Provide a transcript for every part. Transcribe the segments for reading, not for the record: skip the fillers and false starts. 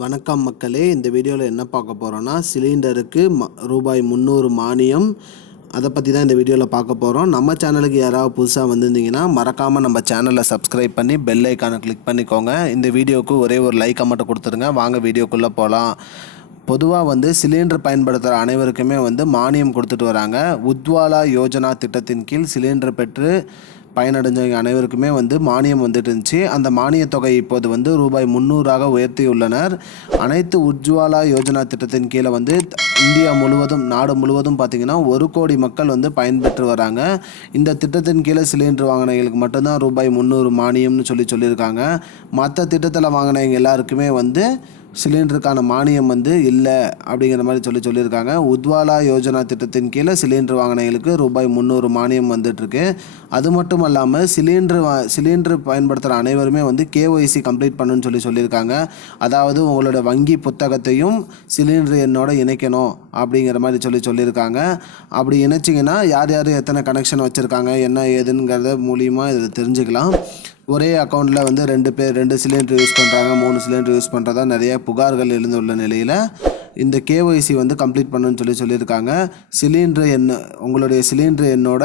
வணக்கம் மக்களே, இந்த வீடியோவில் என்ன பார்க்க போகிறோன்னா சிலிண்டருக்கு ரூபாய் 300 மானியம். அதை பற்றி தான் இந்த வீடியோவில் பார்க்க போகிறோம். நம்ம சேனலுக்கு யாராவது புதுசாக வந்திருந்தீங்கன்னா மறக்காமல் நம்ம சேனலை சப்ஸ்கிரைப் பண்ணி பெல் ஐக்கானை கிளிக் பண்ணிக்கோங்க. இந்த வீடியோவுக்கு ஒரே ஒரு லைக்கை மட்டும் கொடுத்துருங்க. வாங்க வீடியோக்குள்ளே போகலாம். பொதுவாக சிலிண்டர் பயன்படுத்துகிற அனைவருக்குமே மானியம் கொடுத்துட்டு வராங்க. உஜ்வாலா யோஜனா திட்டத்தின் கீழ் சிலிண்டர் பெற்று பயனடைஞ்சவங்க அனைவருக்குமே மானியம் வந்துட்டு இருந்துச்சு. அந்த மானிய தொகை இப்போது ரூபாய் 300ஆக உயர்த்தியுள்ளனர். அனைத்து உஜ்வாலா யோஜனா திட்டத்தின் கீழே இந்தியா முழுவதும் நாடு முழுவதும் பார்த்திங்கன்னா 1 கோடி மக்கள் பயன்பெற்று வராங்க. இந்த திட்டத்தின் கீழே சிலிண்டர் வாங்கினவங்களுக்கு மட்டும்தான் ரூபாய் 300 மானியம்னு சொல்லியிருக்காங்க. மற்ற திட்டத்தில் வாங்கினவங்க எல்லாருக்குமே சிலிண்டருக்கான மானியம் இல்லை அப்படிங்கிற மாதிரி சொல்லியிருக்காங்க. உஜ்வாலா யோஜனா திட்டத்தின் கீழே சிலிண்டர் வாங்கினவங்களுக்கு ரூபாய் 300 மானியம் வந்துட்டுருக்கு. அது மட்டும் இல்லாமல் சிலிண்டர் பயன்படுத்துகிற அனைவருமே KYC கம்ப்ளீட் பண்ணணும்னு சொல்லியிருக்காங்க. அதாவது உங்களோட வங்கி புத்தகத்தையும் சிலிண்டர் எண்ணோட இணைக்கணும் அப்படிங்கிற மாதிரி சொல்லியிருக்காங்க. அப்படி இணைச்சிங்கன்னா யார் யார் எத்தனை கனெக்ஷன் வச்சுருக்காங்க என்ன ஏதுங்கிறத மூலியமாக இதில் தெரிஞ்சுக்கலாம். ஒரே அக்கௌண்ட்டில் 2 சிலிண்டர் யூஸ் பண்ணுறாங்க, 3 சிலிண்டர் யூஸ் பண்ணுறதா நிறைய புகார்கள் எழுந்துள்ள நிலையில் இந்த KYC கம்ப்ளீட் பண்ணணும்னு சொல்லியிருக்காங்க. சிலிண்டர் எண் உங்களுடைய சிலிண்டர் எண்ணோட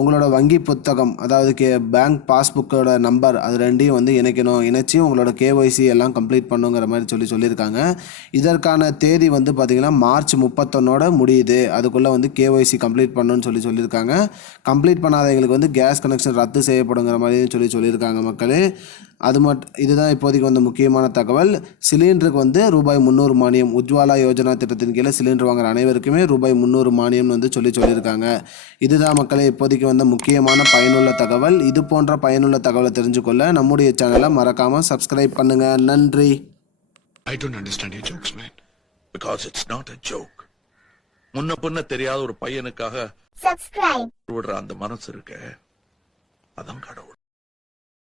உங்களோட வங்கி புத்தகம், அதாவது பேங்க் பாஸ்புக்கோட நம்பர், அது ரெண்டையும் இணைக்கணும். இணைச்சி உங்களோட KYC எல்லாம் கம்ப்ளீட் பண்ணுங்கிற மாதிரி சொல்லியிருக்காங்க. இதற்கான தேதி பார்த்திங்கன்னா மார்ச் 31 முடியுது. அதுக்குள்ளே KYC கம்ப்ளீட் பண்ணணும்னு சொல்லியிருக்காங்க. கம்ப்ளீட் பண்ணாதவங்களுக்கு கேஸ் கனெக்ஷன் ரத்து செய்யப்படுங்கிற மாதிரி சொல்லியிருக்காங்க மக்களே. இதுதான் இப்போதைக்கு முக்கியமான தகவல். சிலிண்டருக்கு ரூபாய் 300 மானியம். உஜ்வாலா யோஜனா திட்டத்தின் கீழே சிலிண்டர் வாங்குற அனைவருக்குமே ரூபாய் 300 மானியம் சொல்லியிருக்காங்க. இதுதான் மக்களே இப்போதைக்கு முக்கியமான பயனுள்ள தகவல். இது போன்ற பயனுள்ள தகவலை தெரிஞ்சுக்கொள்ள நம்முடைய சேனலை மறக்காமல் சப்ஸ்கிரைப் பண்ணுங்க. நன்றி. I don't understand your jokes, man. Because it's not a joke. முன்ன பின்ன தெரியாத ஒரு பையனுக்காக subscribe விடுற அந்த மனசு இருக்கு, அதான் கடவுள்.